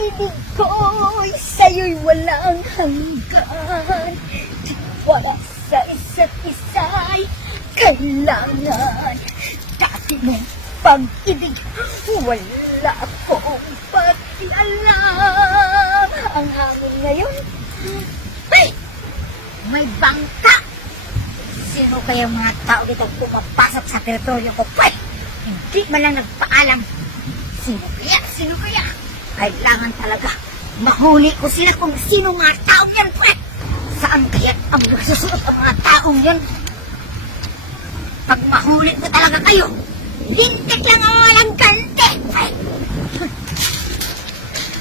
pag-ibig ko'y sa'yo'y walang hanggan. Wala sa isa't isa'y kailangan. Dati mong pag-ibig, wala akong pati alam. Ang hangin ngayon, ay, may bangka. Sino kaya mga tao dito pumapasok sa teritoryo ko? Pwede, hindi man lang nagpaalam. Sino kaya? Sino kaya? Kailangan talaga mahuli ko sila kung sino mga tao yan, pre. Saan kaya ang nagsusunod ang mga taong yan? Pag mahuli ko talaga kayo, lintik lang ang walang kante, pre.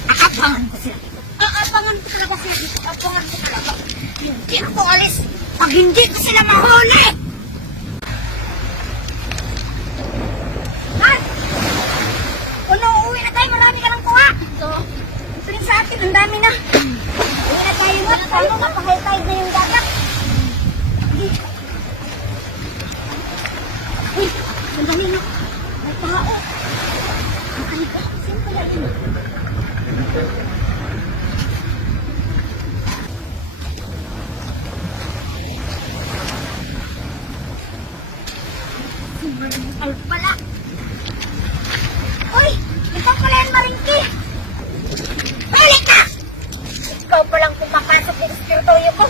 Aabangan ko sila dito. Aabangan ko talaga sila dito. Aabangan ko talaga. Hindi ako alis pag hindi ko sila mahuli. At, kung uuwi na tayo, marami ka ng kuha. So, ito rin sa na. Uwi na tayo, Mat. Paano napaka-tide na yung dagat? Uy, sandali na. May tao. Ay, sino kaya yun? Al pala. Uy! Ikaw pala yan, Maringki! Balik ka! Ikaw palang pumapasok dito sa teritoryo ko.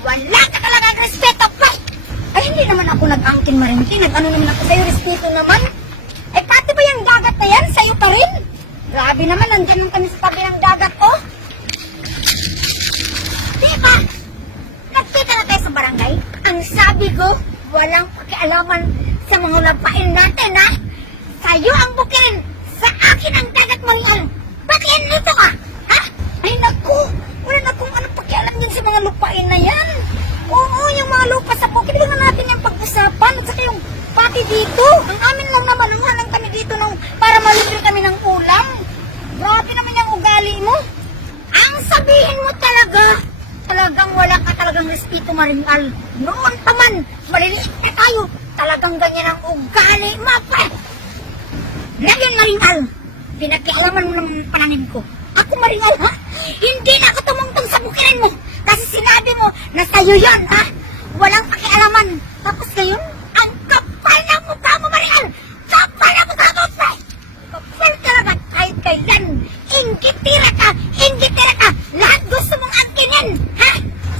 Wala ka talaga ng respeto, pa! Ay, hindi naman ako nag-angkin, Maringki. Nag-ano naman ako sa'yo, respeto naman. Ay, pati ba yung dagat na yan? Sa'yo pa rin? Grabe naman, nandyan lang kami sa tabi ng dagat, oh. Di ba? Nagkita na tayo sa barangay. Ang sabi ko, walang pakialaman sa mga lapain natin, ha? Sa'yo ang bukirin. Sa akin ang dagat mo yan. Ba't yan nito ka? Ha? Ay, naku. Wala na kung anong pakialam din sa mga lupain na yan. Oo, yung mga lupa sa bukid. Huwag na pag-usapan. At saka yung pati dito. Ang amin lang naman, hanang kami dito ng, para malibre kami ng ulam. Grabe naman yung ugali mo. Ang sabihin mo talaga, talagang wala ka talagang respeto maringal. Noon pa man, maliliit na tayo, talagang ganyan ang ugali mo, pre. Lagyan maringal. Pinakialaman mo ang pananim ko. Ako maringal, ha? Hindi na ako tumungtong sa bukiran mo. Kasi sinabi mo na sa'yo yun, ha? Walang pakialaman. Tapos ngayon, ang kapal ng mukha mo, maringal. Kapal ng mukha mo, pre. Kapal talaga kahit kailan. Ingkitira ka, ingkitira ka. Lahat gusto mong angkinin, ha?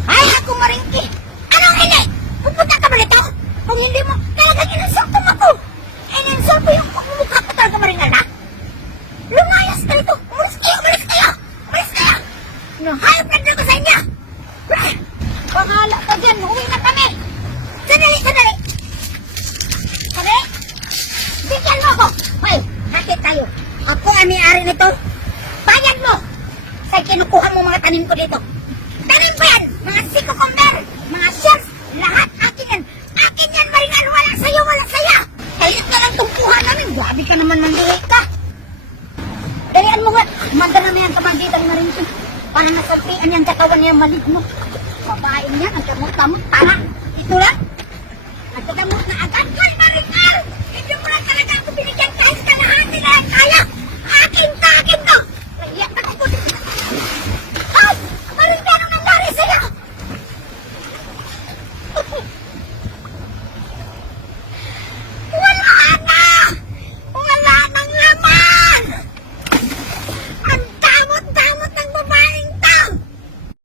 Ay, ako maringki. Anong hindi? Pupunta ka ba nito? Kung hindi mo, talagang insulto mo ako. Ininsulto yung mukha ko talaga maringal, ha? Lumayas ka nito. Umalis kayo, umalis kayo. Umalis kayo. Nahayop na din ako sa inyo. Brah! Panhala ka dyan. Uwi na kami. Sandali, sandali. Sandali. Bigyan mo ako. Hoy, hakit tayo. Ako ang may-ari nito. Bayad mo. Sa kinukuha mo mga tanim ko dito. Tanim ko yan. Mga sikukumber. Mga shells. Lahat akin yan. Akin yan, Marinal. Wala sa'yo, wala sa'yo. Kaya ka lang tumpuhan namin. Grabe ka naman mandilit ka. Dalian mo nga. Manda na yan sa magitan na rin siya. Para nasapian yung katawan niya maligno. Babae niya, nagkamot-kamot. Tara, ito lang.